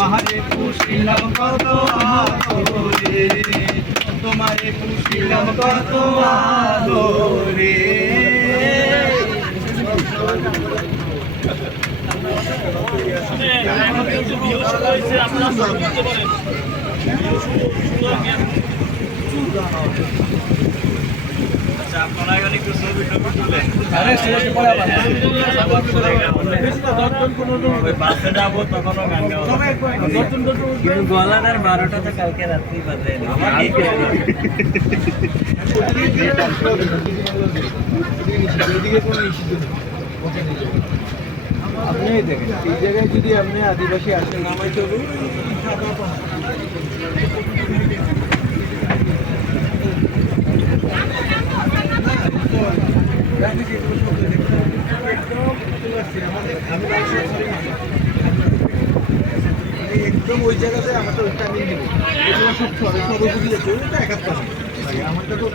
তোমারে পুষিলাম কত আদরে, তোমারে পুষিলাম কত আদরে। কিন্তু গলাটার 12টা তো কালকে রাত্রি বাজে আপনি দেখেন এই জায়গায় যদি আপনি আদিবাসী আসেন নামাই চলুন একদম ওই জায়গাতে আমাদের ওই টাইমিং নেই, এগুলো সব সর্বোপরি আমারটা তো